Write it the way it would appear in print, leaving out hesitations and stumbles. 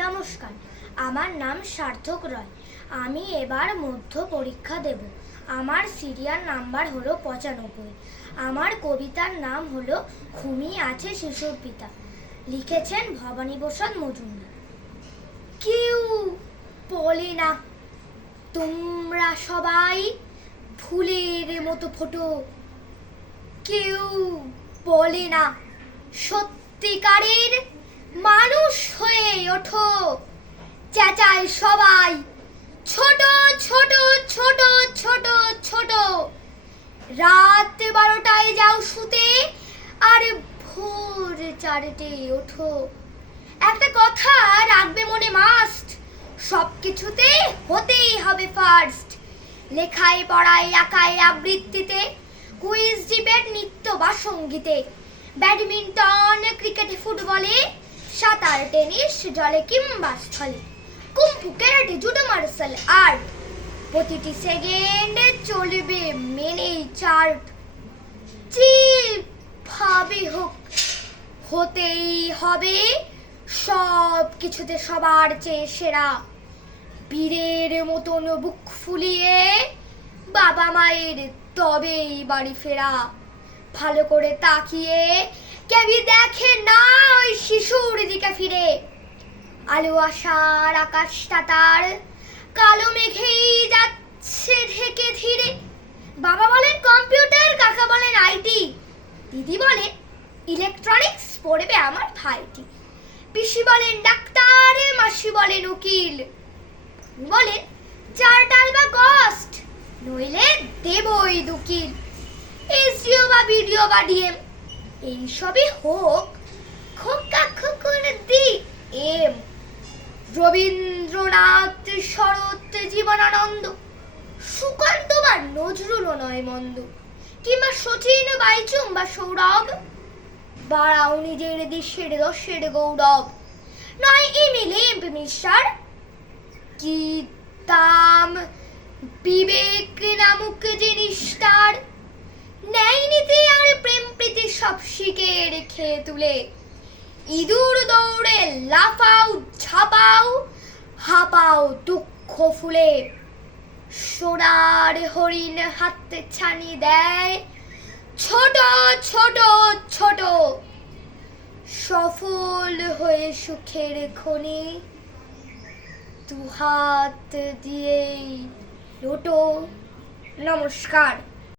নমস্কার, আমার নাম সার্থক রয়। আমি এবার মধ্য পরীক্ষা দেব। আমার সিরিয়াল নাম্বার হলো ৯৫। আমার কবিতার নাম হলো ঘুমিয়ে আছে শিশুর পিতা। লিখেছেন ভবানীপ্রসাদ মজুমদার। কেউ বলে না তোমরা সবাই ফুলের মতো ফোটো, কেউ বলে না সত্যিকারের মানুষ হয়ে ওঠো। চেঁচায় সবাই ছোট ছোট ছোট ছোট ছোট। রাত ১২টায় যাও শুতে আর ভোর ৪টে ওঠো। একটা কথা রাখবে মনে মাস্ট, সবকিছুতে হতেই হবে ফার্স্ট। লেখায় পড়ায় আঁকায় আবৃত্তিতে, কুইজ ডিবেট নৃত্য বা সঙ্গীতে, ব্যাডমিন্টন ক্রিকেটে ফুটবলে, সাঁতার টেনিস জলে কিংবা স্থলে, kung fu karate judo martial art. প্রতিটি সেকেন্ডে চলবে মেনেই চার্ট। যেভাবে হোক হতেই হবে সব কিছুতে সবার চেয়ে সেরা। বীরের মতন বুক ফুলিয়ে বাবা মায়ের তবেই বাড়ি ফেরা। ভালো করে তাকিয়ে কেবি দেখে না ওই শিশুর দিকে ফিরে। আলো আসার আকাশটা তার কালো মেঘেই যাচ্ছে ঢেকে ধীরে। বাবা বলেন কম্পিউটার, কাকা বলেন আইটি, দিদি বলেন ইলেকট্রনিক্স পড়বে আমার ভাইটি। পিসি বলেন ডাক্তার, মাসি বলেন উকিল, বলেন চার্টার বা কস্ট, নইলে দেবই দুকিল। এসডিও বা বিডিও বা ডিএম, এইসবই হোক খোকা খোকর দি এম। রবীন্দ্রনাথ, শরৎ, জীবনানন্দ, সুকান্ত বা নজরুলও নয় মন্দ, কিংবা শচীন বাইচুং বা সৌরভ, বাড়াও নিজের দেশের দশের গৌরব। নয় এমএলএ এমপি মিনিস্টার, কি দাম বিবেক নামক জিনিসটার। ন্যায় নীতি আর প্রেম প্রীতি সব শিখে রেখে তুলে, ইঁদুর দৌড়ে লাফাও ঝাপাও হাঁপাও দুঃখ ফুলে। সোনার হরিণ হাতে ছানি দেয় ছোট ছোট ছোট। সফল হয়ে সুখের খনি দুহাত দিয়েই লোটো। নমস্কার।